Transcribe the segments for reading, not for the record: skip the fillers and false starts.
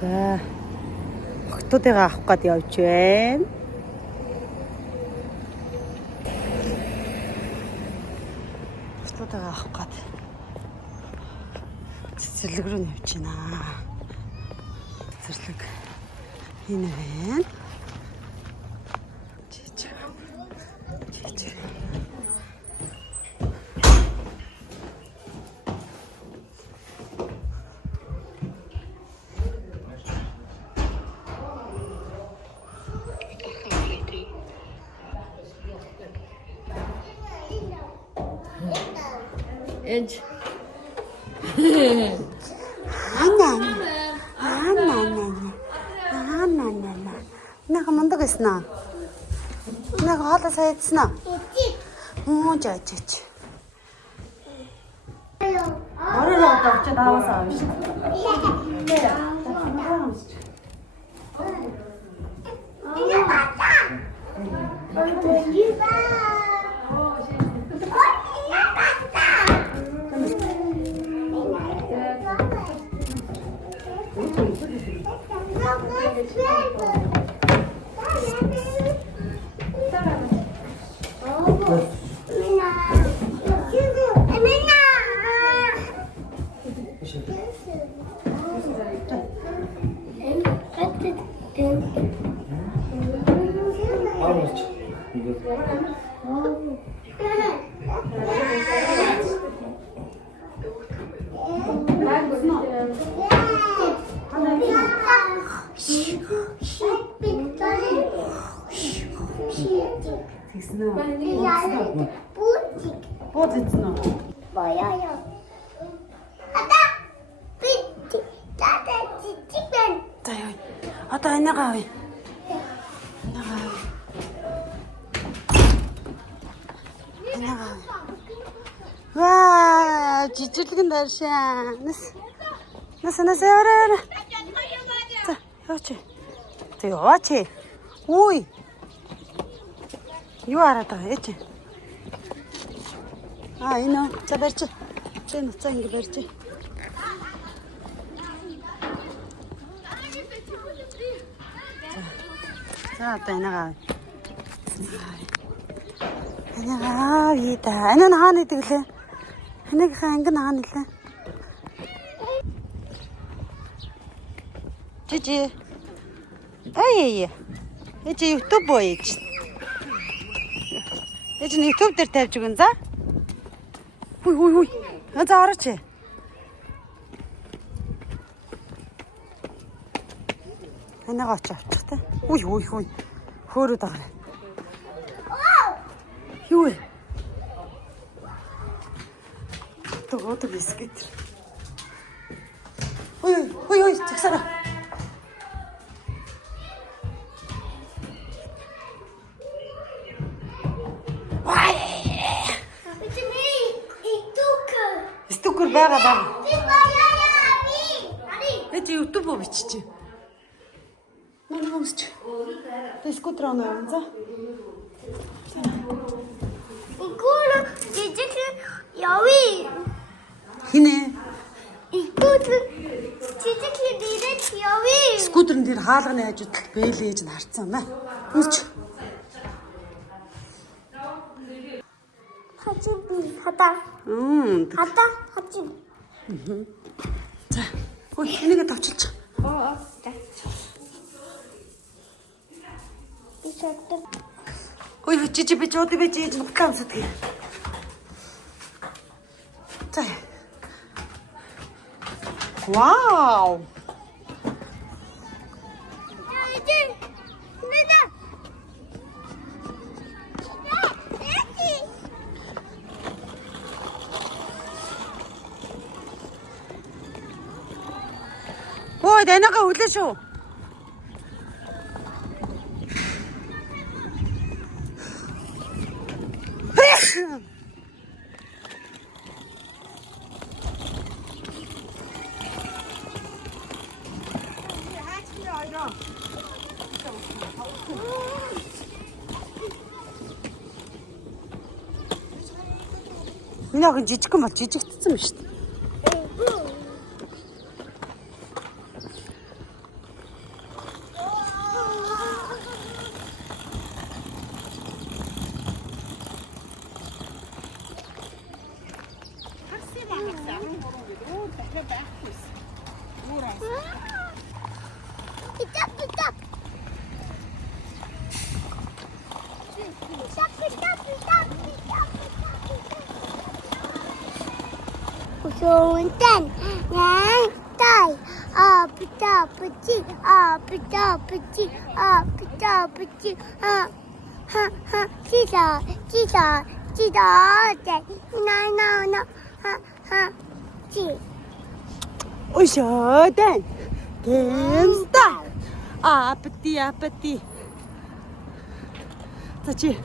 За. Охтуудыгаа авах гээд явж байна. Охтуудыгаа авах гээд цэцэрлэг рүү явж байна. Цэцэрлэг энэ байна. Энж. Нага мундаг эснэ. Нага хоолой сайдсан аа. Жаач. Ороо авч даваасаа авш. Буудсан уу? Баяа. Таяа. Одоо энэгаа авъя. Ваа, жижиглэн дайршаа. Нас яваа. За, яваач. Үй. Юу араад байгаа яач? Энэ за барьч. Чи нуцаа ингэ барьч. За одоо энэгаа. Энэгаа ийда. Энэ хаана идэг лээ? Энийхээ анги хаана нэлээ? Жижи. Ай. Эч YouTube бооч. Эч YouTube дээр тавьж өгөн за. Хүй. За орооч. Энэгаа оч авчих та. Хүй. Хөөрөд байгаа. Юу вэ? Төгөөд бискет. Хүй, чагсараа. Стукер байгаа. Эти YouTube бичиж. Нуумсч. Тэ скутер оноо за. Игүүл жижиг яви. Хинэ? Игүүл жижиг хийдэж яви. Скутерн дээр хаалганы хажууд бэлээж нь харцсан байна. Үуч. Хата. Хата. За. Хөөе, энийг тавчилж. За. Хөөе, жижиг бич ээж нутлаа өмсөдөг. За. Вау. Ой, энэгээ хүлээ шүү. Минийх жижигхэн бол жижигдсэн ба шүү дээ. Musuhun dan yang tai. Pecah pecih, pecah pecih, pecah pecih, cita, cita, cita, no, ci. Ôi trời đen Game start апати За чи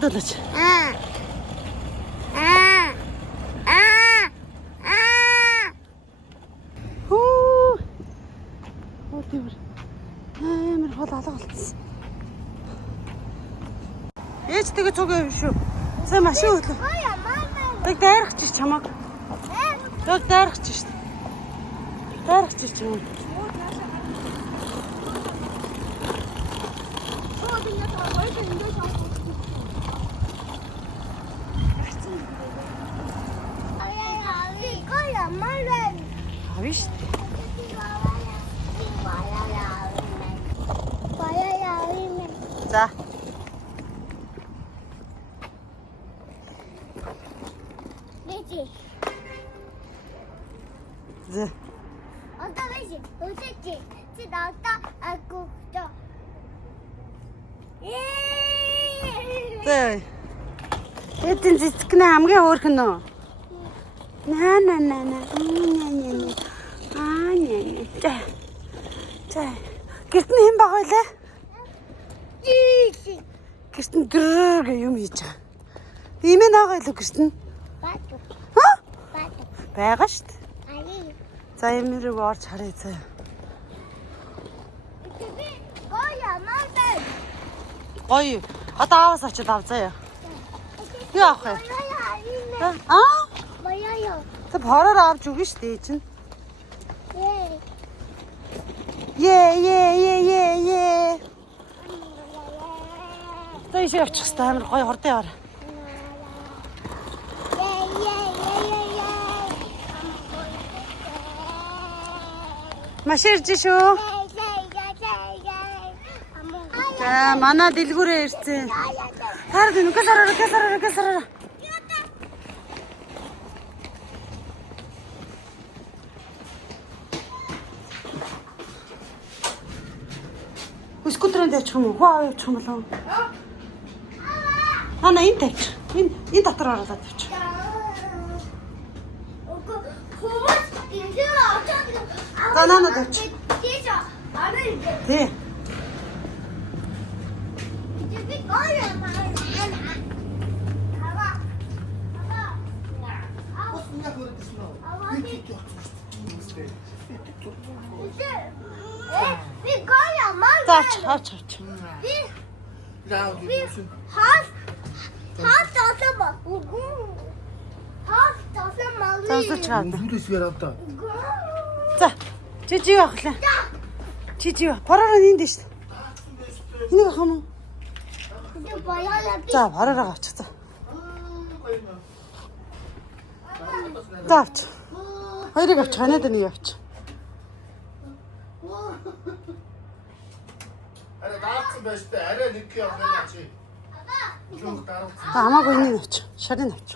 дулаач Оо тиймэр амар хол алга болчихсон Ээж тэгээ цугаа юм шүү Сая машин хөдлөө Тэг дайрах чи чамаг Тэг дайрах чи шүү Дайрах чи чамаг Авиш За За За Эдэн цэцгнэ хамгийн хөөрхөн үү? На. За. Гэрт нь хэн байгаа вэ? Гэрт нь гэр юм хийж байгаа. Имэн байгаа илүү гэрт нь? Ха? Байгаа шүү дээ. За имэн рүү орж харъя заа. Гоё. Одоо аваас очиж авзаа. Би авах юм. Тэг хороор авч өгнө шүү дээ чинь. Е. Тэ ишээ явчих хэвээр амар гоё хордоо яваа. Маширж шүү. За манай дэлгүүрээ ирсэн. Хараад нүгэ сараа. Скутерэн тавьчих юм уу? Хөө явуучих юм болов? Ана энэ тавьчих. Энэ дотор ороод тавьчих. За нана тавьчих. Тий. Авч. За, жижиг явахлаа. Жижиг. Бороо энд дээ шүү. Энийг авах юм уу? За, бороо авчих. За, авч. Хоёрыг авч, ханаад нэг явч. Даацсан байж тээ арай нэг явах юм чи. Хамаагүй нэг авч. Шарын авч.